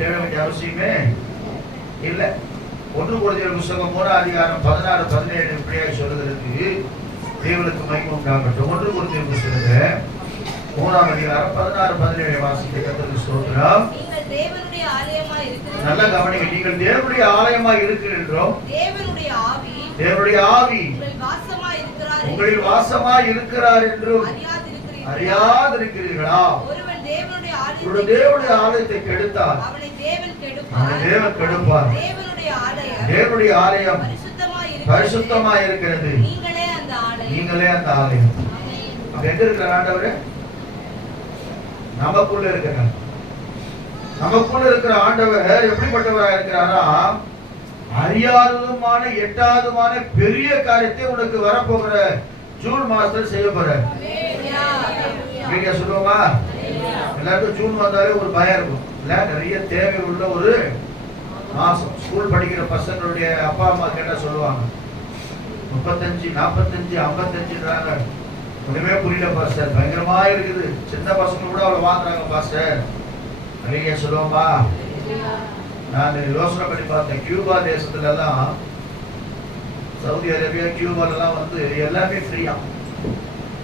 தேட வேண்டிய அவசியமே இல்லை. 1 கொரிந்தியர் புத்தகம் 3ஆம் அதிகாரம் 16, 17 இப்படியாக சொல்லுகிறது. தேவனுக்கு மகிமை உண்டாகட்டும். 1 கொரிந்தியர் புத்தகத்துல 3ஆம் அதிகாரம் 16, 17 வாசிக்க கர்த்தருக்கு ஸ்தோத்திரம். நீங்கள் தேவனுடைய ஆலயமாய் இருக்கிறீர்கள். நல்ல கவனிங்க. நீங்கள் தேவனுடைய ஆலயமாய் இருக்கிறீர்களோ, தேவனுடைய ஆவி உங்களில் வாசமாய் இருக்கிறார் என்றும் அறியாதிருக்கிறீர்களா? ஒருவன் தேவனுடைய ஆலயத்தை கெடுத்தால் அவனை தேவன் கெடுப்பார். தேவனுடைய ஆலயம் பரிசுத்தமாய் இருக்கிறது. நீங்களே அந்த ஆலயம். அப்ப எங்க இருக்கிற ஆண்டவர்? நமக்குள்ள இருக்கிறார். நமக்குள்ள இருக்கிற ஆண்டவர் எப்படிப்பட்டவராக இருக்கிறாரா? அறியாததுமான எட்டாததுமான பெரிய காரியத்தை உனக்கு வரப்போகிற ஜூன் மாசத்துல செய்ய போற. சொல்லுவோமா? எல்லாருக்கும் ஜூன் வந்தாலே ஒரு பயம் இருக்கும் இல்ல? நிறைய தேவை உள்ள ஒரு மாசம். ஸ்கூல் படிக்கிற பசங்களுடைய அப்பா அம்மா கேட்டா சொல்லுவாங்க 35, 45, 55 ஒண்ணுமே புரியல பாஸ்டர், பயங்கரமா இருக்குது. சின்ன பசங்க கூட அவ்வளவு வாங்குறாங்க பாஸ்டர். நிறைய சொல்லுவோமா? நான் யோசனை பண்ணி பார்த்தேன். கியூபா தேசத்துல எல்லாம், சவுதி அரேபியா, கியூபாலெல்லாம் வந்து எல்லாமே ஃப்ரீயா.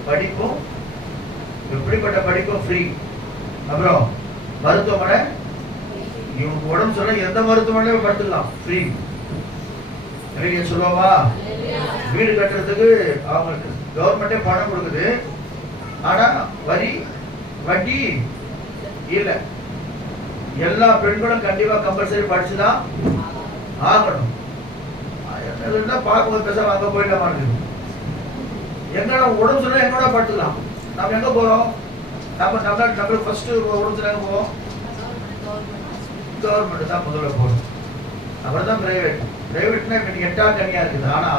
படிப்பும் எப்படிப்பட்ட படிப்பும் ஃப்ரீ. அப்புறம் மருத்துவமனை, இவங்க உடம்பு சொல்ல எந்த மருத்துவமனையும் படுத்துக்கலாம், ஃப்ரீ. நிறைய சொல்லுவோமா? வீடு கட்டுறதுக்கு அவங்களுக்கு கவர்மெண்டே பணம் கொடுக்குது. ஆனா வரி வட்டி இல்ல. எல்லா பெண்களும் கண்டிப்பா கம்பல்சரி படிச்சுதான் ஆகணும். பார்க்கும்போது பேசாம அங்க போயிடலாமா? எங்கட உடம்பு சொல்ல எங்கட படுத்துக்கலாம். நம்ம எங்க போறோம்? நம்ம ஃபர்ஸ்ட் உடம்பு சொல்ல எங்க போவோம்? கவர்மெண்ட் தான் முதல்ல போறோம். அப்புறம் தான் பிரைவேட். பிரைவேட்னா இப்ப 8ஆம் கனியா இருக்குது. ஆனா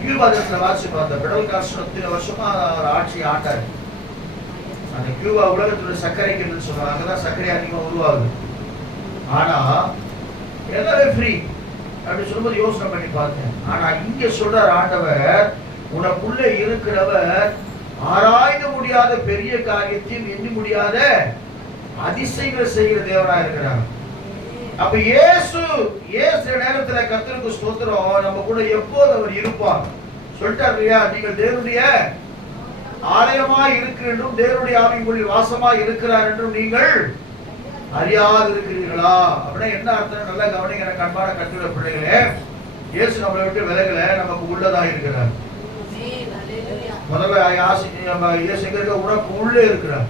கியூபா தேசத்துல வாசி பார்த்தேன். பிடல் காஸ்ட்ரோ 3 வருஷமா ஆட்சி ஆட்டாரு. அந்த கியூபா உலகத்துல சர்க்கரைக்கு சொல்லுவாங்க. அங்கதான் சர்க்கரை அதிகமா உருவாகுது. ஆனா எல்லாமே ஃப்ரீ அப்படி சொல்லும்போது யோசனை பண்ணி பார்த்தேன். ஆனா இங்க சொல்ற ஆண்டவர், உனக்குள்ள இருக்கிறவர் ஆராய்ந்து முடியாத பெரிய காரியத்தையும் எண்ணி முடியாத அதிசயங்களை செய்கிற தேவனா இருக்கிறார். அப்ப இயேசு நேரத்துல கர்த்தருக்கு ஸ்தோத்திரம், நம்ம கூட எப்போது அவர் இருப்பார் சொல்லிட்டார் இல்லையா? நீங்கள் தேவனுடைய ஆலயமாய் இருக்கிறீர்கள், தேவனுடைய ஆவி உங்களில் வாசமாய் இருக்கிறார் என்றும் நீங்கள் அறியாது இருக்கிறீர்களா? அப்படின்னா என்ன அர்த்தம்? நல்லா கவனிங்க எனக்கு அன்பான கர்த்தருடைய பிள்ளைகளே. இயேசு நம்மளை விட்டு விலகல, நமக்கு உள்ளதா இருக்கிறார். முதல்ல இயேசு எங்க இருக்க? உனக்கு உள்ளே இருக்கிறார்.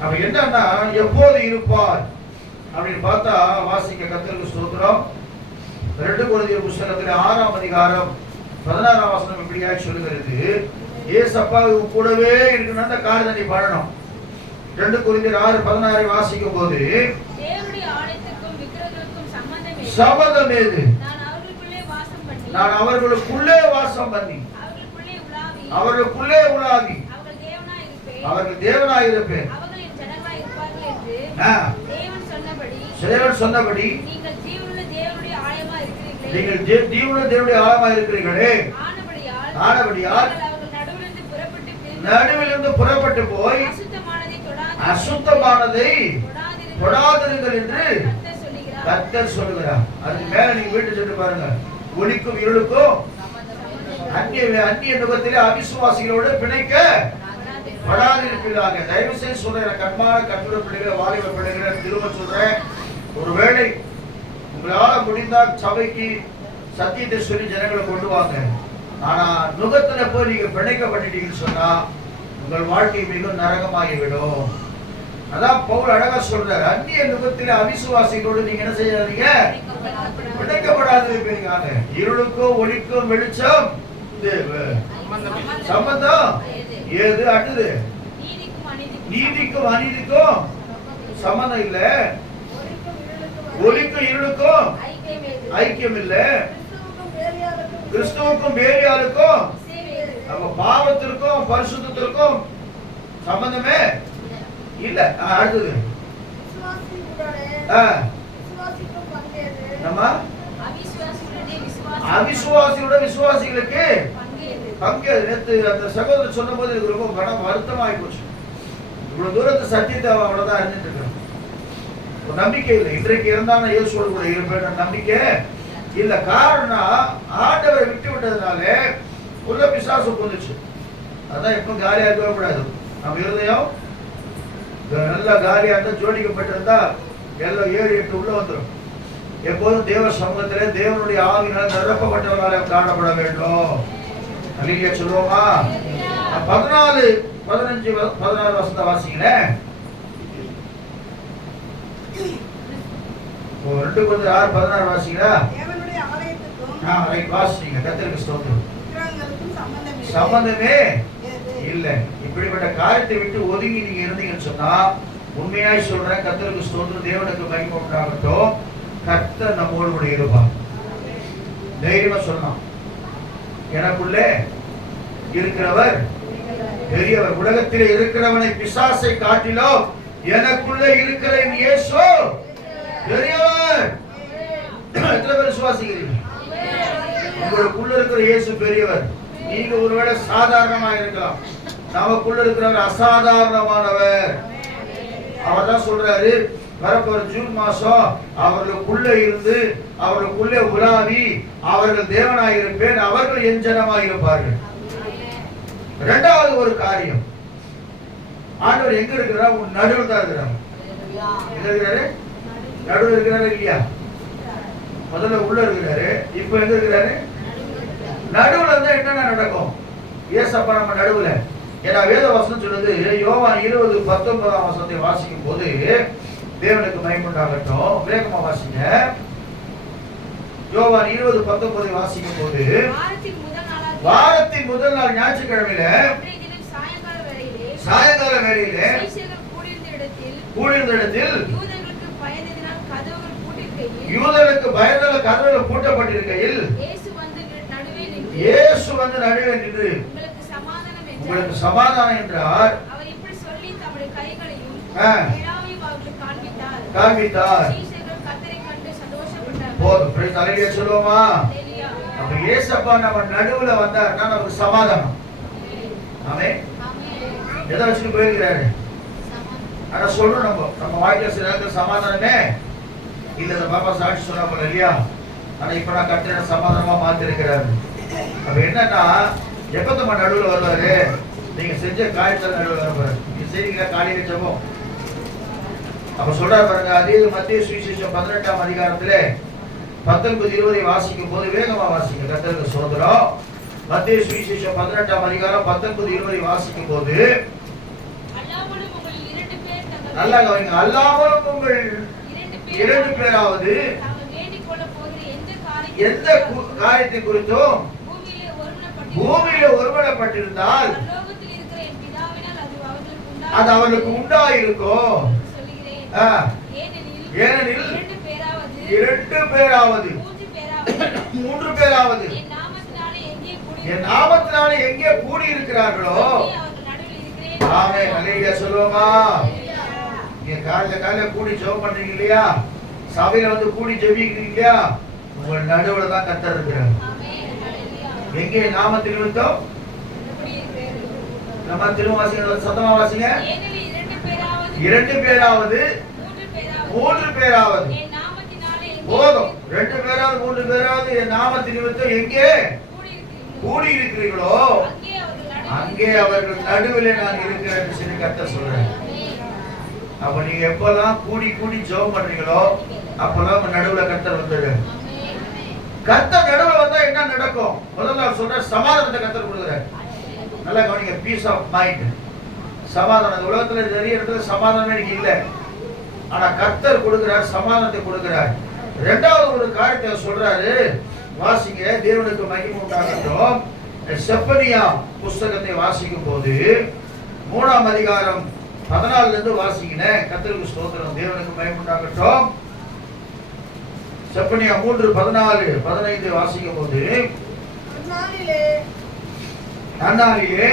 அப்ப என்னன்னா எப்போது இருப்பார் அப்படின்னு பார்த்தா, வாசிக்க கர்த்தருக்கு ஸ்தோத்திரம். 2 கொரிந்தியர் புத்தகத்துல 6ஆம் அதிகாரம் 16ஆம் வசனம் இப்படியாக சொல்லுகிறது. ஏசப்பா கூடவே இருக்கணும், அந்த காரியத்தை நீ பண்ணணும். 2 கொரிந்தியர் 6:16 வாசிக்கும் போது, தேவனுடைய ஆலயத்துக்கும் விக்கிரகங்களுக்கும் சம்பந்தம் ஏது? நான் அவர்களுக்குள்ளே வாசம் பண்ணி அவர்களுக்குள்ளே உலாவி அவர்கள் தேவனாய் இருப்பேன். தேவன் சொன்னபடி நீங்கள் ஜீவனுள்ள தேவனுடைய ஆலயமாய் இருக்கிறீர்களே. ஆனபடியால் நடுவிலிருந்து புறப்பட்டு போய் அசுத்தமானதை தொடாதிருங்கள் என்று கர்த்தர் சொல்லுகிறார். அதுக்கு மேல நீங்க வீட்டு சென்று பாருங்க. ஒளிக்கும் இருளுக்கும் அந்நிய நுகத்திலே அவிசுவாசிகளோடு பிணைக்க படாதிருப்பீர்களாக. தயவு செய்து சொல்றேன், கண்மான கட்டுரை பிள்ளைகளை, வாலிப பிள்ளைகளை திரும்ப சொல்றேன். ஒருவேளை உங்களால முடிந்தா சபைக்கு சத்தியத்தை சொல்லி ஜனங்களை கொண்டு வாங்க. ஆனா நுகத்துல போய் நீங்க பிணைக்கப்பட்டீங்கன்னு சொன்னா உங்கள் வாழ்க்கை மிகவும் நரகமாகிவிடும். அதான் பவுல் அழகா சொல்றாரு, அந்நிய நுகத்திலே அவிசுவாசிகளோடு நீங்க என்ன செய்யாதீங்க, பிணைக்கப்படாதிருப்பீங்க. இருளுக்கும் ஒளிக்கும் வெளிச்சம் சம்பந்தம் ஏது? அடுத்தது நீதிக்கும் அநீதிக்கும் சம்பந்தம் இல்ல. ஒளிக்கும் இருளுக்கும் ஐக்கியம் இல்ல. கிறிஸ்துவுக்கும் பேரியாளுக்கும், அப்ப பாவத்திற்கும் பரிசுத்தத்திற்கும் சம்பந்தமே இல்ல. அடுத்தது நம்ம அவிசுவாசியோட விசுவாசிகளுக்கு பங்கு. நேற்று அந்த சகோதரர் சொன்ன போது எனக்கு ரொம்ப வருத்தமாகி போச்சு. இவ்வளவு தூரத்து சத்தியத்தை அவ்வளவுதான் அறிஞ்சிட்டு இருக்கிறோம். ஒரு நம்பிக்கை இல்லை. இன்றைக்கு இருந்தாலும் இயேசுவோடு கூட இருப்பேன் நம்பிக்கை இல்ல. காரணம் ஆண்டவரை விட்டு விட்டதுனால உள்ள பிசாசு போந்துச்சு. அதான் எப்ப காலியா இருக்கவே கூடாது. நம்ம இருதயம் நல்லா காலியா இருந்தா ஜோடிக்கப்பட்டிருந்தா எல்லாம் 7-8 உள்ள வந்துடும். எப்போதும் தேவ சமூகத்திலே தேவனுடைய ஆவியினால் நிரப்பப்பட்டவர்களாக காணப்பட வேண்டும். அல்லேலூயா சொல்லுவோமா? 14, 15, 16 வசனத்தை வாசிங்களேன். 2 Corinthians 6:16 வாசிங்களா? தேவனுடைய ஆலயத்துக்கும் ரைட் வாசிங்க. கர்த்தருக்கு ஸ்தோத்திரம். விக்கிரகங்களுக்கும் சம்பந்தமே இல்லை. இப்படிப்பட்ட காரியத்தை விட்டு ஒதுங்கி நீங்க இருந்தீங்கன்னு சொன்னா, உண்மையாய் சொல்றேன், கர்த்தருக்கு ஸ்தோத்திரம், தேவனுக்கு மகிமை உண்டாகட்டும், கர்த்தர் நம்மோடு கூட இருப்பார். தைரியமா சொல்லலாம், எனக்குள்ளே இருக்கிறவர் பெரியவர். உலகத்திலே இருக்கிறவனை பிசாசை காட்டிலோ எனக்குள்ளே இருக்கிற இயேசு பெரியவர். எத்தனை பேர் விசுவாசிக்கிறீங்க? உங்களுக்குள்ள இருக்கிற இயேசு பெரியவர். நீங்க ஒருவேளை சாதாரணமா இருக்கலாம், நமக்குள்ள இருக்கிறவர் அசாதாரணமானவர். அவர் தான் சொல்றாரு, வரப்போற ஜூன் மாசம் அவர்களுக்குள்ள இருந்து அவர்களுக்குள்ளே உலாவி அவர்கள் தேவனாயிருப்பேன், அவர்கள் என் ஜனமாயிருப்பார்கள். இரண்டாவது ஒரு காரியம், ஆண்டவர் எங்க இருக்கிறார்? உன் நடுவில் தான் இருக்கிறார். எங்க இருக்கிறாரு? நடுவில் இருக்கிறாரு இல்லையா? முதல்ல உள்ள இருக்கிறாரு, இப்ப எங்க இருக்கிறாரு? நடுவுல இருந்தா என்னென்ன நடக்கும்? ஏசப்பா நம்ம நடுவுல. ஏன்னா வேத வசனம் சொல்லுது, யோவான் 20:19 வசனத்தை வாசிக்கும் போது, தேவனுக்கு மகிமை உண்டாகட்டும், வேகமா வாசிங்க. யோவான் 20:19 வாசிக்கும் போது, வாரத்தின் முதல் நாள் ஞாயிற்றுக்கிழமையில சாயங்கால வேளையிலே கூடியிருந்த இடத்தில் யூதருக்கு பயந்தால் கதவுகள் பூட்டப்பட்டிருக்கையில் இயேசு வந்து நடுவே நின்று உங்களுக்கு சமாதானம் என்றார். காண்பித்தார். போதும். அல்லேலூயா சொல்லுவோமா? அப்ப இயேசப்பா நம்ம நடுவுல வந்தார்னா நமக்கு சமாதானம். ஆமென். எதை வச்சுட்டு போயிருக்கிறாரு? ஆனா சொல்றோம், நம்ம வாழ்க்கையில சில நேரத்தில் சமாதானமே இல்ல. இந்த பாப்பா சாட்சி சொன்னாங்க இல்லையா? ஆனா இப்ப நான் கர்த்தரை சமாதானமா மாத்திருக்கிறாரு. அப்ப என்னன்னா, எப்ப நம்ம நடுவுல வருவாரு? நீங்க செஞ்ச காரியத்தை நடுவுல வருவாரு. நீங்க செய்திகளை காலையில ஜெபம். அப்ப சொல்றாரு பாருங்க, அதே மத்தேயு சுவிசேஷம் 18ஆம் அதிகாரத்திலே 19-20 வாசிக்கும் போது, வேகமா வாசிங்க, கர்த்தருக்கு ஸ்தோத்திரம். மத்தேயு சுவிசேஷம் 18ஆம் அதிகாரம் 19-20 வாசிக்கும் போது, நல்லா கவனிங்க, அல்லாமலும் உங்கள் 2 பேராவது எந்த காரியத்தை குறித்தும் பூமியில ஒருமனப்பட்டிருந்தால் அது அவர்களுக்கு உண்டாயிருக்கும். ஏனெனில் 2 பேராவது 3 பேராவது என் நாமத்தினாலே எங்கே கூடி இருக்கிறார்களோ, ஆமென். அல்லேலூயா சொல்லுவோமா? நீங்க காலையில கூடி ஜெபம் பண்றீங்க இல்லையா? சபையில வந்து கூடி ஜெபிக்கிறீங்க இல்லையா? உங்கள் நடுவுல தான் கர்த்தர் இருக்கிறார். எங்கே நாமத்தின் நிமித்தம்? நம்ம திருவாசிங்க சத்தமா வாசிங்க. 2 பேராவது 3 பேராவது போதும். 2 பேராவது 3 பேராவது என் நாமத்தின் நிமித்தம் எங்கே கூடி இருக்கிறீர்களோ அங்கே அவர்கள் நடுவிலே நான் இருக்கிறேன் சொல்லி கர்த்தர் சொல்றேன். அப்ப நீங்க எப்பெல்லாம் கூடி ஜெபம் பண்றீங்களோ அப்பெல்லாம் உங்க நடுவுல கர்த்தர் வந்துரு. கர்த்தர் நடுவுல வந்தா என்ன நடக்கும்? முதல்ல அவர் சொல்ற சமாதானத்தை கர்த்தர் கொடுக்குறார். நல்லா கவனிங்க, பீஸ் ஆஃப் மைண்ட், சமாதானம். இந்த உலகத்துல நிறைய இடத்துல சமாதானமே இல்ல, ஆனா கர்த்தர் கொடுக்கிறார், சமாதானத்தை கொடுக்கிறார். இரண்டாவது ஒரு காரியத்தை சொல்றாரு, வாசிங்க, தேவனுக்கு மகிமை உண்டாகட்டும். செப்பனியா புஸ்தகத்தை வாசிக்கும் போது 3ஆம் அதிகாரம் 14 இருந்து வாசிங்க. கர்த்தருக்கு ஸ்தோத்திரம், தேவனுக்கு மகிமை உண்டாகட்டும். செப்பனியா 3:14-15 வாசிக்கும் போது, அந்நாளிலே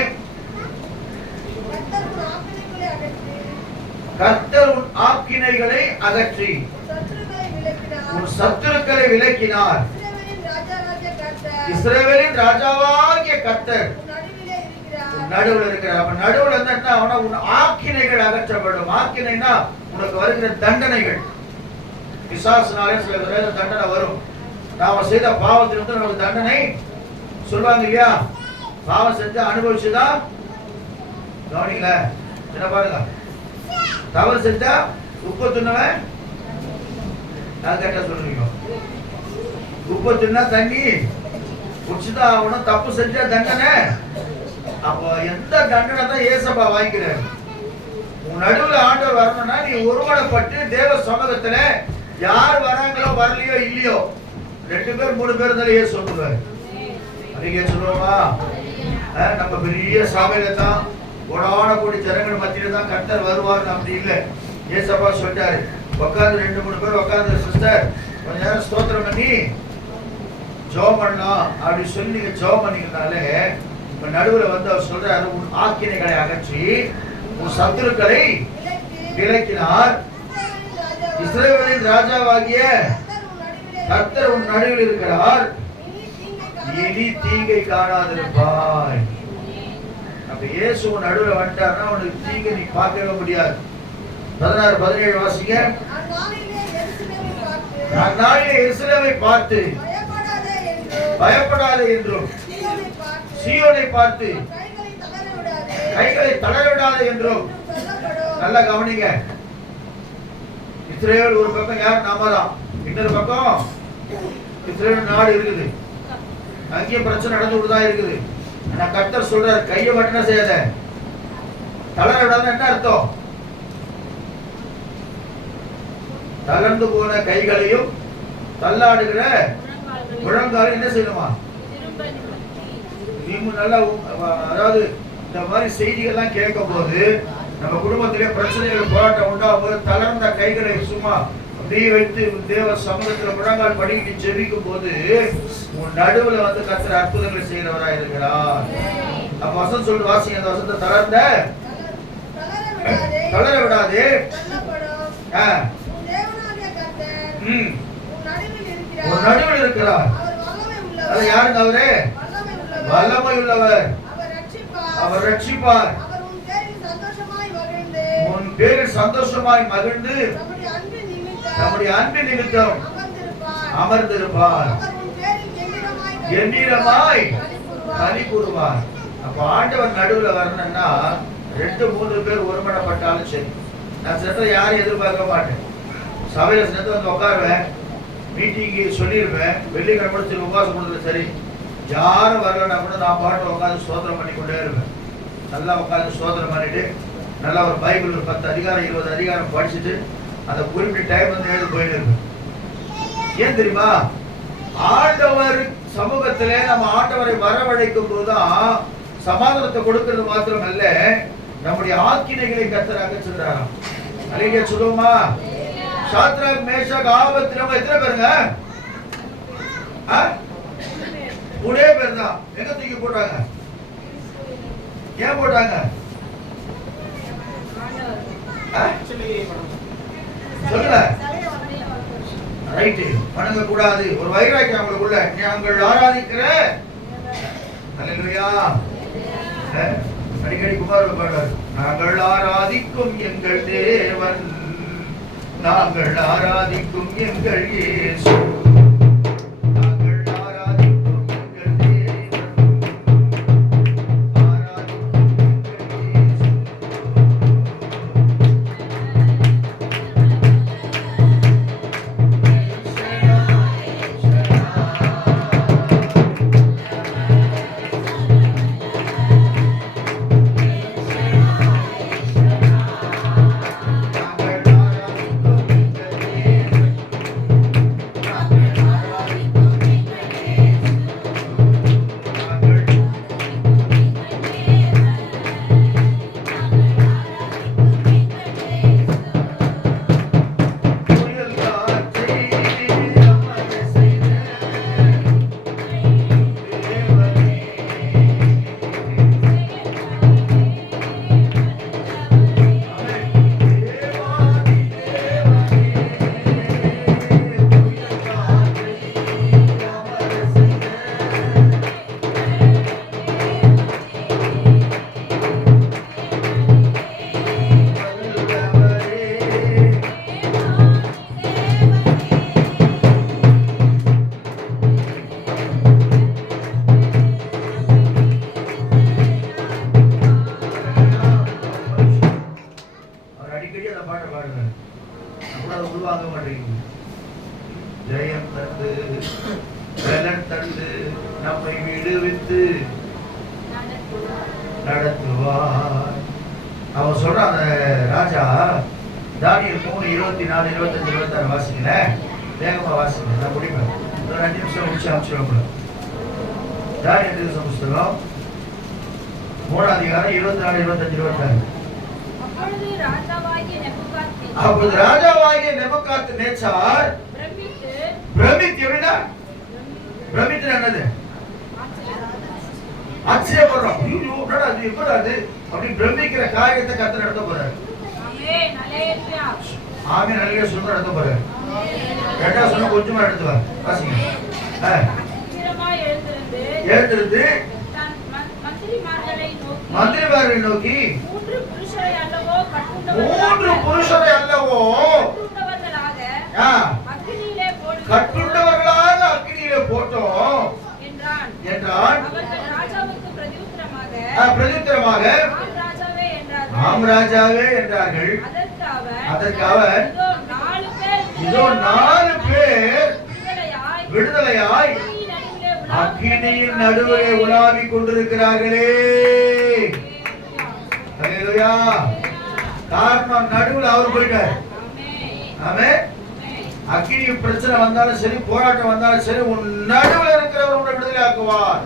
கர்த்தர் உன் ஆக்கினைகளை அகற்றி உன் சத்துருக்களை விலக்கினார். இஸ்ரவேலின் ராஜாவாகிய கர்த்தர் நடுவுல இருக்கிறார். அப்ப நடுவுல இருந்தா உன் ஆக்கினைகள் அகற்றப்படும். ஆக்கினைனா உனக்கு வருகிற தண்டனைகள், பிசாசுனாலே சில விரோத தண்டனை வரும். நாம செய்த பாவத்திலிருந்து நமக்கு தண்டனை சொல்லுவாங்க இல்லையா? பாவம் செஞ்சு அனுபவிச்சுதான் கவனிக்கல. என்ன பாருங்க, தவறு செஞ்சா உப்பு தின்னவன் நான் கேட்டா சொல்றீங்க, உப்பு தின்னா தண்ணி குடிச்சுதான் ஆகணும். தப்பு செஞ்சா தண்டனை. அப்போ எந்த தண்டனை தான் ஏசப்பா வாங்கிக்கிறாரு? உன் நடுவுல ஆண்டவர் வரணும்னா நீ ஒருவனப்பட்டு தேவ சமூகத்துல யார் வராங்களோ வரலையோ இல்லையோ 2 பேர் 3 பேர் இருந்தாலும் ஏன் சொல்லுவாரு? நீங்க சொல்லுவோமா? நம்ம பெரிய சபையில தான் கொடான கூடி ஜனங்கள் மத்தியில தான் கர்த்தர் வருவார். அப்படி இல்லை. ஏசப்பா சொல்லிட்டாரு, உட்காந்து 2-3 பேர் உட்காந்து சிஸ்டர் கொஞ்ச நேரம் ஸ்தோத்திரம் பண்ணி ஜெபம் பண்ணலாம் அப்படி சொல்லி நீங்க ஜெபம் பண்ணீங்கனாலே இப்ப நடுவுல வந்து அவர் சொல்றாரு, உன் ஆக்கினைகளை அகற்றி உன் சத்துருக்களை விலக்கினார். இஸ்ரவேலின் ராஜாவாகிய கர்த்தர் உன் நடுவில் இருக்கிறார், இனி தீங்கை காணாதிருப்பாய். அப்ப இயேசு உன் நடுவில் வந்துட்டாருன்னா உனக்கு தீங்கை நீ பார்க்கவே முடியாது. 16-17 வாசிங்க. அந்நாளிலே எருசலேமை பார்த்து பயப்படாதே என்றும் சீயோனை பார்த்து கைகளை தளரவிடாதே என்றும். நல்லா கவனிங்க. இஸ்ரேல் ஒரு பக்கம் யார்? நாம தான். இன்னொரு பக்கம் இஸ்ரேல் நாடு இருக்குது, அங்கேயும் பிரச்சனை நடந்துட்டு தான் இருக்குது. ஆனா கர்த்தர் சொல்றாரு, கையை மட்டும் என்ன செய்யாத, தளர விடாத. என்ன அர்த்தம்? தளர்ந்து போன கைகளையும் தள்ளாடுகிற முழங்காலும் என்ன செய்யணுமா? நீங்க நல்லா, அதாவது இந்த மாதிரி செய்திகள்லாம் கேட்கும் போது நம்ம குடும்பத்திலே பிரச்சனைகள் போராட்டம் உண்டாகும் போது தளர்ந்த கைகளை சும்மா அப்படியே வைத்து தேவ சமூகத்துல முழங்கால் படிக்கிட்டு ஜெபிக்கும் போது உன் நடுவுல வந்து கர்த்தர் அற்புதங்களை செய்கிறவரா இருக்கிறார். அப்ப வசனம் சொல்லிட்டு வாசிங்க. அந்த வசனத்தை தளர விடாதே. உன் நடுவில் இருக்கிறார். அது யாருங்க? அவரே வல்லமை உள்ளவர். அவர் ரட்சிப்பார். உன் பேரில் சந்தோஷமாய் மகிழ்ந்து நம்முடைய அன்பு நிமித்தம் அமர்ந்திருப்பார், எந்நீரமாய் கனி கூறுவார். அப்ப ஆண்டவர் நடுவுல வரணும்னா 2-3 பேர் ஒருமனப்பட்டாலும் சரி. நான் சில யாரையும் எதிர்பார்க்க மாட்டேன். சபையில சேர்ந்து வந்து உட்காருவேன், மீட்டிங்கு சொல்லியிருப்பேன், வெள்ளிக்கிழமை முடிச்சு உபவாசம் கொடுத்து சரி, யாரும் வரலன்னா கூட நான் பாட்டு உட்காந்து சோதனை பண்ணி கொண்டே இருப்பேன். நல்லா உட்காந்து சோதனை பண்ணிட்டு நல்லா ஒரு பைபிள் 10 அதிகாரம் 20 அதிகாரம் படிச்சுட்டு அந்த குறிப்பிட்ட டைம் வந்து எழுதி போயிருப்பேன். ஏன் தெரியுமா? ஆண்டவர் சமூகத்திலே நம்ம ஆண்டவரை வரவழைக்கும் போதுதான் சமாதானத்தை கொடுக்கிறது மாத்திரம் அல்ல, நம்முடைய ஆக்கினைகளை கர்த்தர் அகற்றுகிறாராம். அல்லேலூயா சொல்லுவோமா? சாத்ராக் மேஷாக் ஆபேத்நேகோ எத்தனை பேருங்க? 3 பேர் தான். எங்க தூக்கி போட்டாங்க? ஏன் போட்டாங்க? சொல்லுங்க. ரைட், வணங்க கூடாது. ஒரு வைராக்கியம் அவங்களுக்குள்ள. நாங்கள் ஆராதிக்கிற அல்லேலூயா. அடிக்கடி குமார் பாடுறார், நாங்கள் ஆராதிக்கும் எங்கள் தேவன், நாங்கள் ஆராதிக்கும் எங்கள் இயேசு. பலன் தந்து நம்மை விடுவித்து நடத்துவார். அவன் சொல்றான் அந்த ராஜா, தானியேல் 3:24, 25, 26 வாசிக்கல, வேகமா வாசிங்க, நான் முடிப்பேன். ஒரு 5 நிமிஷம் முடிச்சு அமைச்சிருவோம். தானியேல் தீர்க்கதரிசன புஸ்தகம் 3 அதிகாரம் 24, 25, 26. அப்பொழுது ராஜாவாகிய நேபுகாத்நேச்சார் பிரமித்து, எப்படின்னா பிரமித்து என்னது? ஆச்சரியப்படுறோம். அது எப்படாது அப்படி பிரமிக்கிற காரியத்தை கர்த்தர் நடத்த போறாரு. ஆமென், நல்ல சொல்ல நடத்த போறாரு. கேட்டா சொன்ன கொஞ்சமா நடத்துவார். வாசிங்க. எழுந்திருந்து மந்திரிமார்களை நோக்கி 3 புருஷரை அல்லவோ கட்டுண்டவர்களாக அக்கினியிலே போட்டோம் என்றான். பிரதியுத்தரமாக ஆம் ராஜாவே என்றார்கள். அதற்கு அவர், இதோ 4 பேர் விடுதலையாய் அக்கினியின் நடுவே உலாவிக் கொண்டிருக்கிறார்களே. அல்லேலூயா. காரணம், நடுவில் அவர் போயிட்டார். ஆமென். அக்கினி பிரச்சனை வந்தாலும் சரி, போராட்டம் வந்தாலும் சரி, உன் நடுவில் இருக்கிறவர் உன்னை விடுதலை ஆக்குவார்.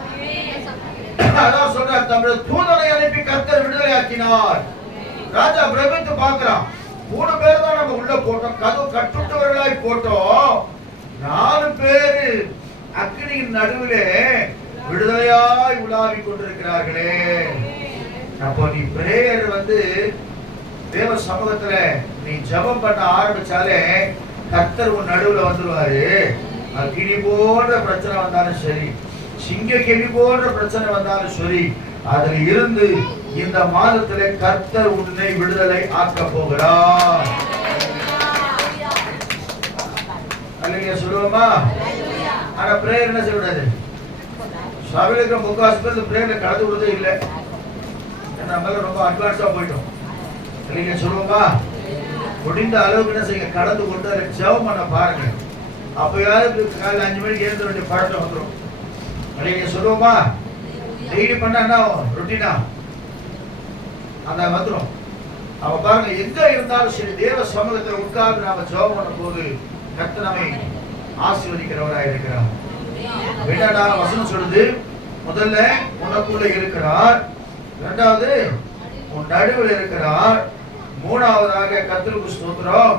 அதான் சொல்றார், தம்முடைய தூதனை அனுப்பி கர்த்தர் விடுதலை ஆக்கினார். ராஜா பிரமித்து பார்க்கிறான். 3 பேர் தான் நம்ம உள்ள போட்டோம், கதவு கட்டுண்டவர்களாய் போட்டோம். 4 பேர் அக்கினியின் நடுவிலே விடுதலையாய் உலாவிக் கொண்டிருக்கிறார்களே. அப்போ நீ பிரேயர் தேவ சமூகத்துல நீ ஜெபம் பண்ண ஆரம்பிச்சாலே கர்த்தர் உன் நடுவுல வந்துருவாரு. அக்கினி போன்ற பிரச்சனை வந்தாலும் சரி, சிங்க கேள்வி போன்ற பிரச்சனை வந்தாலும் சரி, அதுல இருந்து இந்த மாதத்திலே கர்த்தர் உன்னை விடுதலை ஆக்க போகிறார். அல்லேலூயா சொல்லுவோமா? ஆனா பிரேயர் என்ன செய்யக்கூடாது? சபையில இருக்கிற முக்காசு பேர் பிரேயர்ல கலந்து விடுறதே இல்லை. நம்ம ரொம்ப அட்வான்ஸா போயிட்டோம். அல்லேலூயா சொல்லுவோமா? முடிந்த அளவுக்கு என்ன செய்யுங்க, கடந்து கொண்டு அதை ஜெபம் பண்ண பாருங்க. அப்பயாவது காலையில் 5 மணிக்கு எழுந்த வேண்டிய பழக்கம் வந்துடும். அல்லேலூயா சொல்லுவோமா? டெய்லி பண்ணா என்ன ரொட்டீனா அந்த வந்துடும். அவ பாருங்க, எங்க இருந்தாலும் சரி தேவ சமூகத்தில் உட்கார்ந்து நாம ஜெபம் பண்ணும் போது கர்த்தர் நம்மை ஆசீர்வதிக்கிறவராய் இருக்கிறார். வேண்டாடா வசனம் சொல்லுது, முதல்ல உனக்குள்ள இருக்கிறார், இரண்டாவது உன் நடுவில் இருக்கிறார், மூணாவதாக கர்த்தருக்கு ஸ்தோத்திரம்,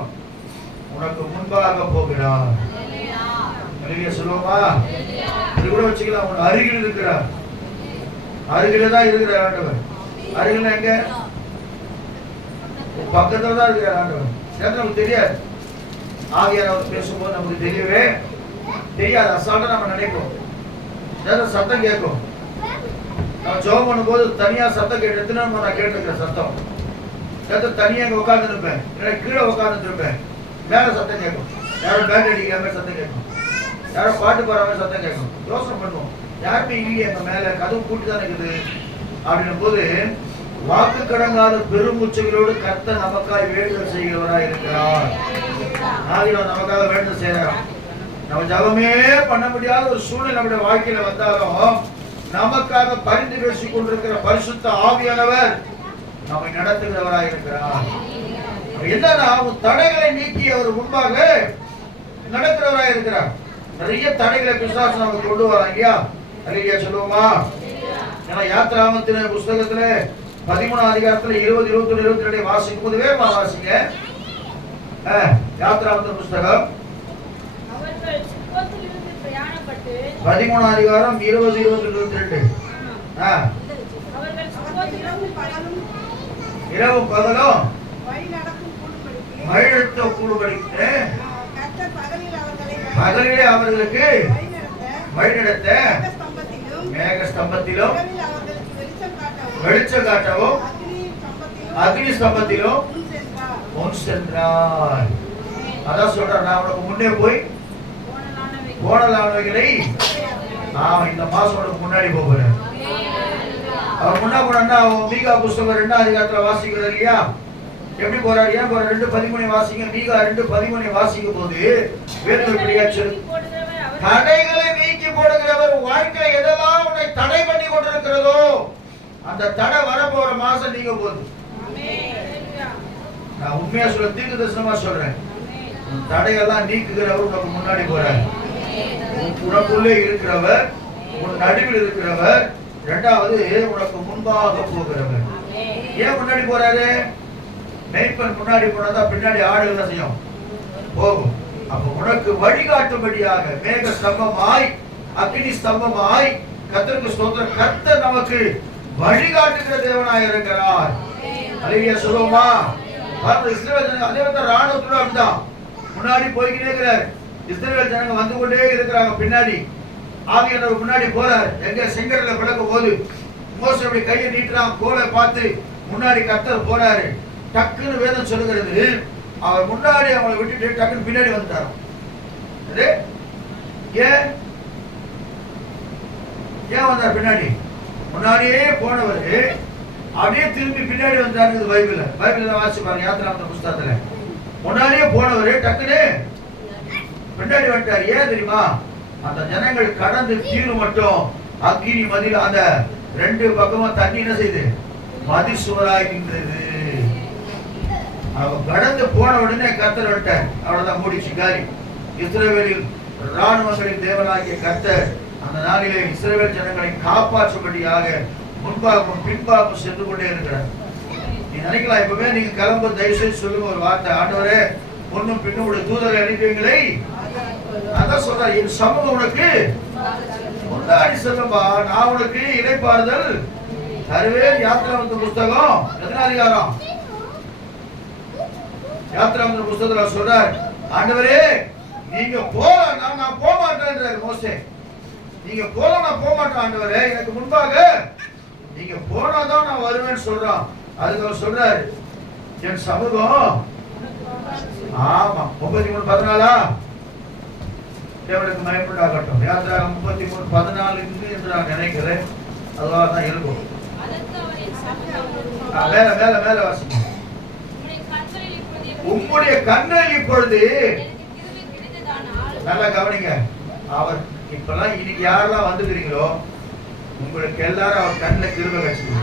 உனக்கு முன்பாக போகிறார். அல்லேலூயா சொல்லுவோமா? இது கூட வச்சுக்கலாம், உன் அருகில் இருக்கிறார். அருகில தான் இருக்கிறார் ஆண்டவர். அருகில் எங்க? பக்கத்துல தான் இருக்கிறார் ஆண்டவர். நமக்கு தெரியாது. ஆவியார் அவர் பேசும்போது நமக்கு தெரியவே தெரியாது. அசால்ட்டா நம்ம நினைப்போம். சத்தம் கேட்கும். நம்ம ஜெபம் பண்ணும்போது தனியா சத்தம் கேட்டு எத்தனை நான் கேட்டுருக்கேன் சத்தம். தனியா அங்க உட்கார்ந்து இருப்பேன், கீழே உட்கார்ந்து இருப்பேன், மேல சத்தம் கேட்கும். யாரும் பேண்ட் அடிக்கிற மாதிரி சத்தம் கேட்கும், யாரும் பாட்டு பாடுற மாதிரி சத்தம் கேட்கும். யோசனை பண்ணுவோம், யாருமே இல்லையே அங்க மேல, கதவு கூட்டி தான் இருக்குது. அப்படின்னும் போது வாக்கு கடங்காத பெருமூச்சுகளோடு கர்த்தர் நமக்காய் வேண்டுதல் செய்கிறவராய் இருக்கிறார். ஆகியோர் நமக்காக வேண்டுதல் செய்யறார். நம்ம ஜபமே பண்ண முடியாத ஒரு சூழ்நிலை நம்முடைய வாழ்க்கையில வந்தாலும் நமக்காக பரிந்து பேசிக் கொண்டிருக்கிற பரிசுத்த ஆவியானவர் நம்மை நடத்துகிறவராய் இருக்கிறார். என்னன்னா தடைகளை நீக்கி அவர் முன்பாக நடக்கிறவராய் இருக்கிறார். நிறைய தடைகளை பிசாசு நமக்கு கொண்டு வராங்க. அல்லேலூயா சொல்லுவோமா? ஏன்னா யாத்திராகமத்தின் புஸ்தகத்துல 13ஆம் அதிகாரத்துல 20, 21, 22 வாசிக்கும் போது வேகமா வாசிங்க. யாத்திராகமத்தின் புஸ்தகம் 13ஆம் அதிகாரம் 20, 21, 22. இரவு பகலும் வழிநடத்த கூடுபடிக்கு பகலிலே அவர்களுக்கு வழிநடத்த மேக ஸ்தம்பத்திலும் வெளிச்சம் காட்டவும் அக்னி ஸ்தம்பத்திலும் முன் சென்றார். அதான் சொல்றார், நான் உனக்கு முன்னே போய் கோணலானவைகளை இந்த மாசம் உனக்கு முன்னாடி போகிறேன். அவர் முன்னா போனா மீகா புஸ்தகம் 2ஆம் அதிகாரத்துல வாசிக்கிறார் இல்லையா? எப்படி போறாரு? ஏன் போற? 2:13 வாசிங்க. மீகா 2:13 வாசிக்கும் போது வேதம் இப்படியா சொல்லு, தடைகளை நீக்கி அந்த தடை வரப்போற மாசம் நீங்க போகுது. நான் உண்மையா சொல்ல, தீர்க்க தரிசனமா சொல்றேன். தடையெல்லாம் நீக்குகிறவர் உனக்கு முன்னாடி போறார். உனக்குள்ளே இருக்கிறவர், உன் நடுவில் இருக்கிறவர், இரண்டாவது உனக்கு முன்பாக போகிறவர். ஏன் முன்னாடி போறாரு? மேய்ப்பன் முன்னாடி போனதா பின்னாடி ஆடு என்ன செய்யும்? போகும். அப்ப உனக்கு வழிகாட்டும்படியாக மேக ஸ்தம்பமாய் அக்னி ஸ்தம்பமாய் கர்த்தருக்கு ஸ்தோத்திரம், கர்த்தர் நமக்கு வழிகாட்டுகிற தேவனாய் இருக்கிறார். அல்லேலூயா சொல்லுவோமா? இஸ்ரவேல் ஜனங்க அதே வந்து ராணுவத்தோட அப்படிதான் முன்னாடி போய்கிட்டே இருக்கிறார். இஸ்ரவேல் ஜனங்க வந்து கொண்டே இருக்கிறாங்க. பின்னாடி ஆவியானவர் முன்னாடி போறார். எங்க செங்கடல பிளக்கும் போது மோசே அப்படி கையை நீட்டுறான், கோலை பார்த்து முன்னாடி கர்த்தர் போறாரு. டக்குன்னு வேதம் சொல்லுகிறது, அவர் முன்னாடி அவங்களை விட்டுட்டு டக்குன்னு பின்னாடி வந்துட்டார். ஏன் ஏன் வந்தார் பின்னாடி? முன்னாடியே போனவர் அப்படியே திரும்பி பின்னாடி வந்தாரு. பைபிள்ல வாசிச்சு பாருங்க, யாத்திராம புஸ்தகத்துல. முன்னாடியே போனவர் டக்குன்னு பின்னாடி வந்துட்டார். ஏன் தெரியுமா? அந்த ஜனங்கள் கடந்து தீரு மட்டும் அக்கினி மதில், அந்த ரெண்டு பக்கமும் தண்ணி என்ன செய்து மதில் சுவராய் நின்றது. அவன் கடந்து போன உடனே கர்த்தர் விட்டார். அவ்வளவுதான், மூடிச்சு காரி. இஸ்ரவேலில் ராணுவங்களின் தேவனாகிய கர்த்தர் அந்த நாளிலே இஸ்ரவேல் ஜனங்களை காப்பாற்றும்படியாக முன்பாகவும் பின்பாகவும் சென்று கொண்டே இருக்கிறார். நீ நினைக்கலாம், இப்பவே நீங்க கிளம்ப தயவு செய்து சொல்லுங்க ஒரு வார்த்தை, ஆண்டவரே முன்னும் பின்னும் உடைய தூதரை அனுப்பியங்களை. அதான் சொல்றார், என் சமூகம் உனக்கு முன்னாடி செல்லும்பா, நான் உனக்கு இளைப்பாறுதல் தருவேன். யாத்திராம புஸ்தகம் எத்தனை அதிகாரம்? யாத்திராம புஸ்தகத்துல சொல்றார், ஆண்டவரே நீங்க போலாம், நான் போக மாட்டேன்றார் மோசே. நீங்க போலாம், நான் போக மாட்டேன் ஆண்டவரே, எனக்கு முன்பாக நீங்க போனாதான் நான் வருவேன்னு சொல்றான். அதுக்கு அவர் சொல்றாரு, என் சமூகம். ஆமா, 33:14 தேவனுக்கு மயப்படாகட்டும். யாத்திராகம் 33:14 என்று நான் நினைக்கிறேன். அதுவாதான் இருக்கும். மேல மேல மேல வாசிங்க. உம்முடைய கண்ணில் இப்பொழுது, நல்லா கவனிங்க, அவர் இப்பெல்லாம் இன்னைக்கு யாரெல்லாம் வந்துக்கிறீங்களோ உங்களுக்கு எல்லாரும் அவர் கண்ணில் கிருபை கிடைச்சிருக்கு.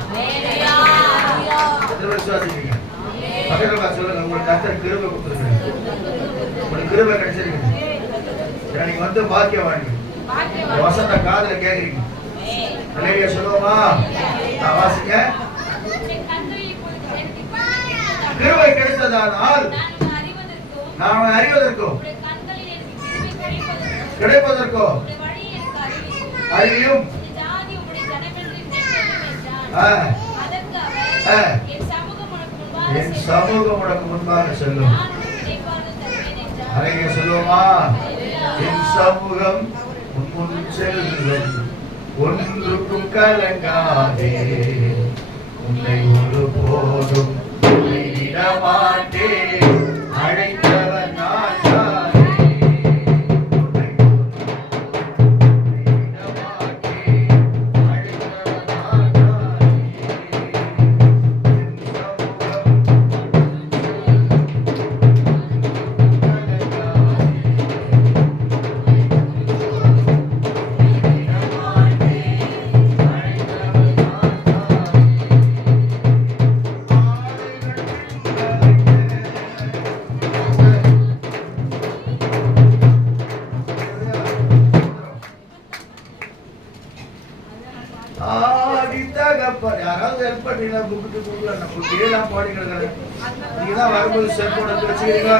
விசுவாசிக்கிறீங்க? பக்கத்துல சொல்லுங்க, உங்களுக்கு கர்த்தர் கிருபை கொடுத்துருக்காரு, உங்களுக்கு கிருபை கிடைச்சிருக்கு. நீங்க வந்து பாக்கியவான்கள். வசந்த காதுல கேக்குறீங்க. அல்லேலூயா சொல்லுவோமா? நான் வாசிங்க. கிருபை கிடைத்ததானால் நான் அறிவதற்கும் கிடைப்பதற்கும் அறிவியும் என் சமூகம் உனக்கு முன்பாக செல்லும். அல்லேலூயா சொல்லுவோமா? என் சமூகம் முன் செல்லும், ஒன்றுக்கும் கலங்காதே, உன்னை ஒரு போதும் விடமாட்டேன், அழைத்தவர் நான் தானே. யாராவது ஹெல்ப் பண்ணீங்கன்னா கூப்பிட்டு கூப்பிடலாம். நம்ம ஏழாம் பாடிகள் நீங்கதான் வரும்போது செல்போன் எடுத்து வச்சுக்கிறீங்க.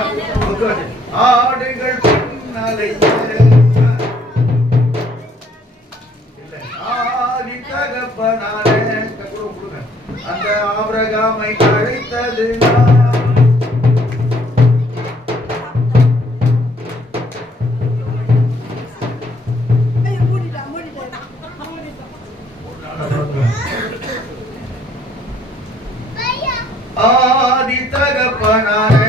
ஆடுகள் பின்னாலே ஆதி தகப்பனாலே கொடுங்க. அந்த ஆபிரகாமை அழைத்தது ஆதி தகப்பனாரே.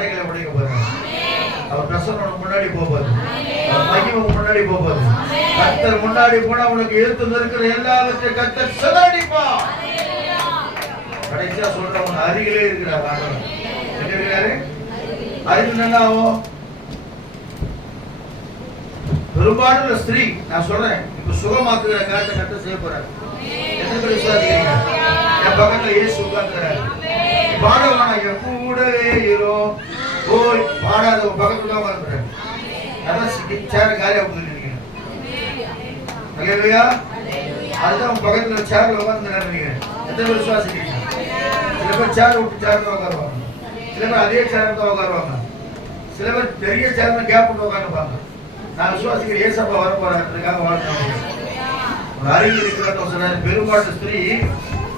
தடைகளை உடைக்க போறாரு. அவர் பிரசன்னம் முன்னாடி போவாரு. அவர் மகிமை முன்னாடி போவாரு. கர்த்தர் முன்னாடி போனா உனக்கு எழுத்து இருக்கிற எல்லாவற்றையும் கர்த்தர் சிதறடிப்பா. கடைசியா சொல்றவங்க அருகிலே இருக்கிறார். ஆண்டவர் எங்க இருக்கிறாரு? அருகில் என்ன ஆகும்? பெரும்பாலான ஸ்திரீ நான் சொல்றேன் இப்ப சுகமாக்குகிற காரியத்தை கர்த்தர் செய்ய போறாரு. எத்தனை பேர் விசுவாசிக்கிறீங்க? என் பக்கத்துல இயேசு உட்கார்ந்துறாரு. பாடவானா என் கூடவே இரு. ஓய் பாடாத பக்கத்துல தான் உட்கார்ந்துறாரு. அதான் சேர காரியம் உட்கார்ந்துருக்கீங்க. அல்லேலூயா. அதுதான் பக்கத்துல சேர்ல உட்கார்ந்துறாரு. நீங்க எத்தனை பேர் விசுவாசிக்கிறீங்க? சில பேர் சேர் விட்டு சேர்ல உட்காருவாங்க. சில பேர் அதே சேர்ல தான் உட்காருவாங்க. சில பேர் பெரிய சேர்ல கேப் விட்டு உட்காந்துப்பாங்க. நான் விசுவாசிக்கிறேன் ஏசப்பா வர போறாருக்காக வாழ்க்கை ஒரு அருகில் இருக்கிற சொன்னார். பெரும்பாட்டு ஸ்திரீ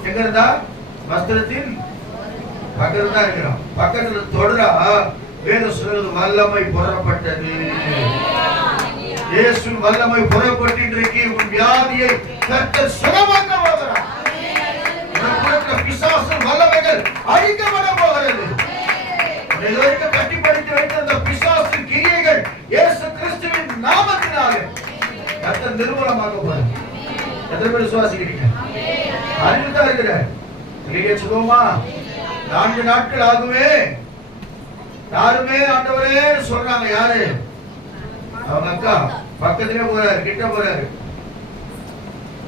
எங்க இருந்தா? வஸ்திரத்தின் பக்கத்துல தான் இருக்கிறோம். பக்கத்துல தொடரா வேதம் சொல்றது வல்லமை புறப்பட்டது. இயேசு வல்லமை புறப்பட்டு இன்றைக்கு உன் வியாதியை கர்த்தர் சுகமாக்க போகிறார். உனக்கு பிசாசு வல்லமைகள் அழிக்கப்பட போகிறது. இதுவரைக்கும் கட்டிப்படுத்தி வைத்த அந்த பிசாசின் கிரியைகள் இயேசு கிறிஸ்துவின் நாமத்தினாலே கர்த்தர் நிர்மூலமாக்க போகிறார். எத்தனை பேர் விசுவாசிக்கிறீங்க? அறிவுதான் இருக்கிறார். வெளியே சொல்லுவோமா? 4 நாட்கள் ஆகுமே யாருமே ஆண்டவரே சொல்றாங்க. யாரு? அவங்க அக்கா பக்கத்திலே போறாரு, கிட்ட போறாரு,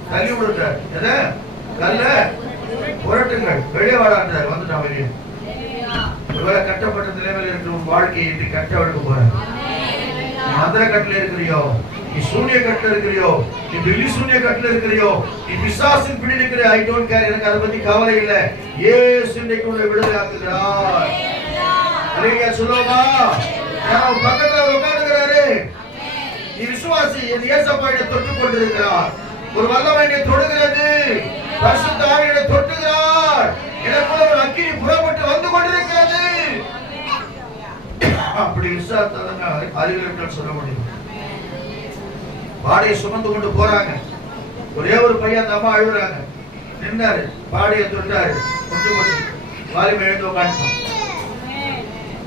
தள்ளி விடுறாரு. எத கல்ல புரட்டுங்கள், வெளியே வாடான்றார். வந்துட்டான் வெளியே. ஒருவேளை கட்டப்பட்ட நிலைமையில் இருக்கிற உன் வாழ்க்கையை இன்று கட்டவெடுக்க போறாரு. நீ மந்திர கட்டில இருக்கிறியோ, நீ சூனிய கட்டில இருக்கிறியோ, நீ பில்லி சூனிய கட்டில இருக்கிறியோ, நீ பிசாசின் பிடி இருக்கிற ஐ டோன்ட் கேர், எனக்கு அதை பத்தி கவலை இல்லை. இயேசு இன்றைக்கு உன்னை விடுதலை ஆக்குகிறார். அல்லேலூயா சொல்லுமா? நான் பக்கத்துல உட்கார்ந்துகிறாரு. நீ விசுவாசி. என் இயேசப்பா என்னை தொட்டுக் கொண்டிருக்கிறார். ஒரு வல்லமை என்னை தொடுகிறது. பரிசுத்த ஆவி என்னை தொட்டுகிறார். எனக்குள்ள ஒரு அக்கினி புறப்பட்டு வந்து கொண்டிருக்கிறது. அப்படி விசுவாசத்தாங்க அறிவியல் சொல்ல முடியும். பாடையை சுமந்து கொண்டு போறாங்க. ஒரே ஒரு பையன் அந்த அம்மா அழுகுறாங்க. நின்னாரு, பாடையை தொட்டாரு, கொஞ்சம் கொஞ்சம் வாலிப எழுந்து உட்காந்துட்டான்.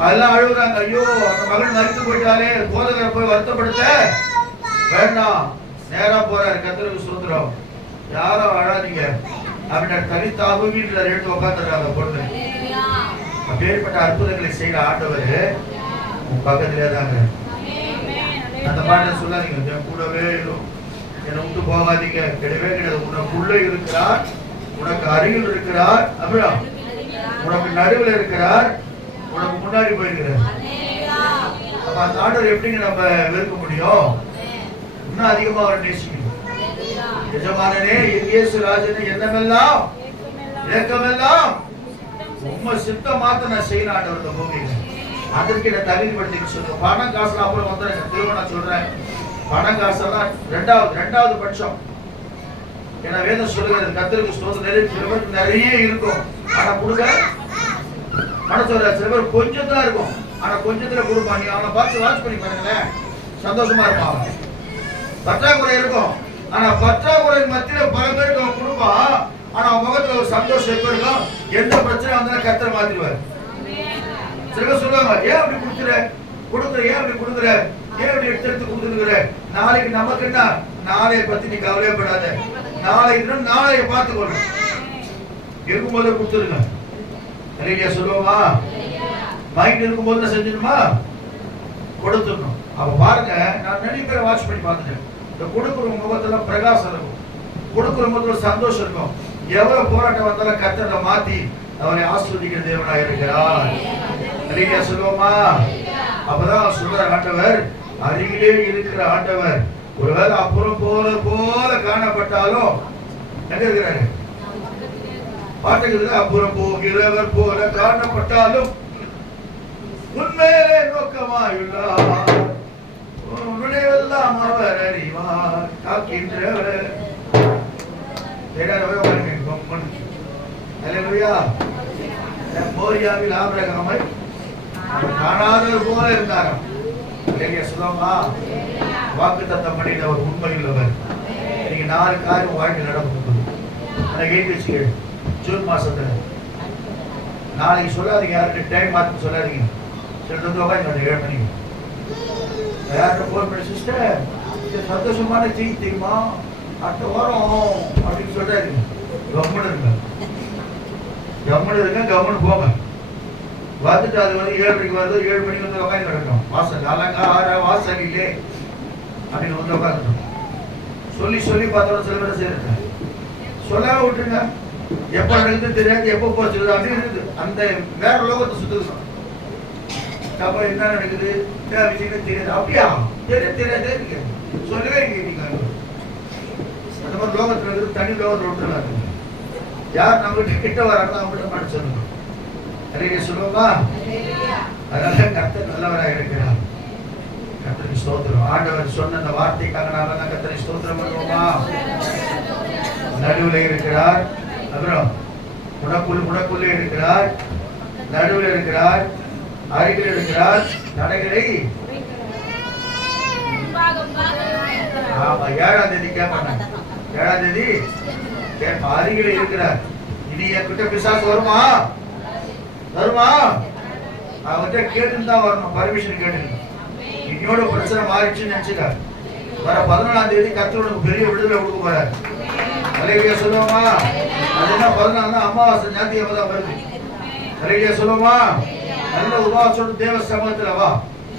அதெல்லாம் அழுகுறாங்க. ஐயோ அந்த மகள் மறித்து போயிட்டாலே, போதகரை போய் வருத்தப்படுத்த வேண்டாம். நேரா போறாரு. கர்த்தருக்கு ஸ்தோத்திரம். யாரும் அழாதீங்க அப்படின்னா தனித்தாவும் வீட்டுல எழுந்து உட்காந்துறாங்க பொண்ணு. அப்பேற்பட்ட அற்புதங்களை செய்யற ஆண்டவர் உன் பக்கத்திலே தாங்க. அந்த பாட்டை சொல்லாதீங்க, என் கூடவே இருக்கும், என்னை விட்டு போகாதீங்க. கிடையவே கிடையாது. உனக்குள்ள இருக்கிறார், உனக்கு அருகில் இருக்கிறார், அப்படியா உனக்கு நடுவில் இருக்கிறார், உனக்கு முன்னாடி போயிருக்கிறார். அப்ப அந்த ஆண்டவர் எப்படிங்க நம்ம வெறுக்க முடியும்? இன்னும் அதிகமா அவரை நேசிக்கணும். எஜமானனே இயேசு ராஜனே என்னமெல்லாம் ஏக்கமெல்லாம் உண்மை சித்தம் மாத்த நான் செய்யணும் ஆண்டவர் இந்த பூமியில. அதற்கு என்ன தகுதிப்படுத்தி சொல்லுங்க. பணம் காசுல அப்புறம் வந்துடுங்க. திருமணம் சொல்றேன், பணம் காசெல்லாம் ரெண்டாவது பட்சம். ஏன்னா வேதம் சொல்லுகிறது கர்த்தருக்கு ஸ்தோத்திரம் நிறைய இருக்கும், ஆனா கொடுக்க மனசோட சில பேர் கொஞ்சம் தான் இருக்கும், ஆனா கொஞ்சத்துல கொடுப்பான். நீ அவனை பார்த்து வாட்ச் பண்ணி பாருங்களேன், சந்தோஷமா இருப்பான். பற்றாக்குறை இருக்கும், ஆனா பற்றாக்குறை மத்தியில பல பேருக்கு அவன் கொடுப்பான். ஆனா அவன் முகத்துல ஒரு சந்தோஷம் எப்ப இருக்கும்? எந்த பிரச்சனை வந்தாலும் கர்த்தர் மாத்திடுவார். சில பேர் சொல்லுவாங்க, ஏன் அப்படி கொடுக்குற, ஏன் அப்படி கொடுக்குற, ஏன் அப்படி எடுத்து கொடுத்துருக்குற, நாளைக்கு நமக்கு என்ன, நாளைய பத்தி நீ கவலையப்படாத, நாளைய பார்த்துக்கொள்ளும் இருக்கும்போது கொடுத்துருங்க. இல்லையா சொல்லுவோமா? மைண்ட் இருக்கும்போது தான் செஞ்சிடணுமா? கொடுத்துடணும். அப்ப பாருங்க, நான் நிறைய பேரை வாட்ச் பண்ணி பார்த்துட்டேன். இந்த கொடுக்குற முகத்துல பிரகாசம் இருக்கும், கொடுக்குற முகத்துல சந்தோஷம் இருக்கும். எவ்வளவு போராட்டம் வந்தாலும் கர்த்தரை மாத்தி அவரை ஆஸ்வதிக்கிற தேவனாக இருக்கிறார். இல்லையா சொல்லுவோமா? அப்பதான் சொல்ற ஆண்டவர் அருகிலே இருக்கிற ஆண்டவர். ஒருவேளை அப்புறம் போல காணப்பட்டாலும் எங்க இருக்கிறாரு? பாட்டுக்கு அப்புறம் போகிறவர் போல காணப்பட்டாலும் உண்மையிலே நோக்கமாயுள்ளார், உன்னுடையவெல்லாம் அவர் அறிவார், காக்கின்றவர். மோரியாவில் ஆபிரகாமை காணாதவர் போல இருந்தாராம். சொல்லுவாமா? வாக்குத்தத்தம் பண்ணினவர் உண்மையுள்ளவர். நீங்க 4 காரியம் வாழ்க்கை நடக்கும். வச்சுக்க ஜூன் மாசத்துல நாளைக்கு சொல்லாதீங்க, யாருக்கு டைம் மாத்தி சொல்லாதீங்க. சில உட்காந்து 7 மணிக்கு யார்கிட்ட போன் பண்ணி சிஸ்டர் இது சந்தோஷமான செய்தி தெரியுமா, அடுத்த வாரம் அப்படின்னு சொல்றாரு. கம்முன்னு இருங்க, கம்முன்னு இருங்க, கம்முன்னு போங்க. வந்துட்டு அது வந்து 7:30 வருது, 7 மணிக்கு வந்து உட்காந்து கிடக்கும். வாசல் அலங்கார வாசலிலே அப்படின்னு வந்து உட்காந்துட்டோம். சொல்லி சொல்லி பார்த்தோட சில பேர் செய்யறது சொல்லாம விட்டுருங்க. எப்ப நடக்குது தெரியாது, எப்போ போச்சுது அப்படின்னு இருக்குது. அந்த வேற லோகத்தை சுத்துக்கணும். அப்ப என்ன நடக்குது விஷயம் தெரியாது. அப்படியா தெரியாதே இருக்கு, சொல்லவே கேட்டீங்க. அந்த மாதிரி லோகத்துல இருக்குது, தனி லோகத்துல விட்டுருங்க. யார் நம்மகிட்ட கிட்ட வராங்களோ அவங்கள்ட்ட மட்டும் சொல்லணும். நிறைய சொல்லுவோமா? அதனால கர்த்தர் நல்லவராக இருக்கிறார். கர்த்தருக்கு ஸ்தோத்திரம். ஆண்டவர் சொன்ன அந்த வார்த்தைக்காக நாம தான் கர்த்தரை ஸ்தோத்திரம் பண்ணுவோமா? நடுவில் இருக்கிறார், அப்புறம் உனக்குள்ளே இருக்கிறார், நடுவில் இருக்கிறார், அருகில் இருக்கிறார், தடைகளை. ஆமா, 7ஆம் தேதி கேட்பாங்க. 7ஆம் தேதி கேட்பா, அருகில் இருக்கிறார். இனி என்கிட்ட பிசாசு வருமா? வருமா? அவர்கிட்ட கேட்டுன்னு தான் வரணும், பர்மிஷன் கேட்டு. இன்னோட பிரச்சனை மாறிடுச்சுன்னு நினைச்சுக்க. வர 14ஆம் தேதி கர்த்தர் பெரிய விடுதலை கொடுக்க போறார். அலையியா சொல்லுவோமா? அது என்ன 14 அமாவாசை ஞாயிற்றுக்கிழமை தான் வருது. அலையியா சொல்லுவோமா? நல்ல உபவாசோட தேவ சமூகத்துல வா.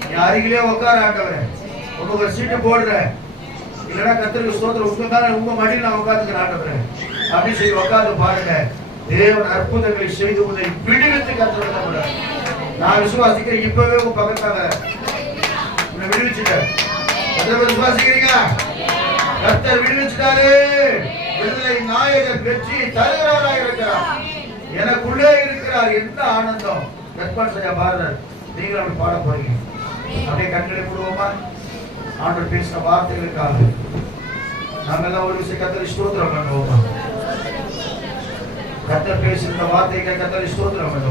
நீ அருகிலே உட்கார ஆண்டவரே, உனக்கு ஒரு சீட்டு போடுறேன். இல்லைன்னா கர்த்தருக்கு ஸ்தோத்திரம், உங்க மடியில் நான் உட்காந்துக்கிறேன் ஆண்டவரே அப்படி சொல்லி உட்காந்து பாருங்க. தேவன் அற்புதங்களை செய்து உன்னை விடுவித்து கர்த்தர். நான் விசுவாசிக்கிறேன், இப்பவே உங்க பக்கத்தாங்க உன்னை விடுவிச்சுட்டார். விசுவாசிக்கிறீங்க? கர்த்தர் விடுவிச்சுட்டாரு. விடுதலை நாயகர் வெற்றி தலைவராக இருக்கிறார், எனக்குள்ளே இருக்கிறார். என்ன ஆனந்தம்! கற்பனை பாரதர், நீங்களும் அப்படி பாட போறீங்க. அப்படியே கண்களை போடுவோமா? ஆண்டவர் பேசின வார்த்தைகளுக்காக நாங்க எல்லாம் ஒரு விஷயம் கர்த்தரை ஸ்தோத்திரம் பண்ணுவோமா? கர்த்தர் பேசின வார்த்தைக்கு கர்த்தரை ஸ்தோத்திரம் பண்ணுவோம்.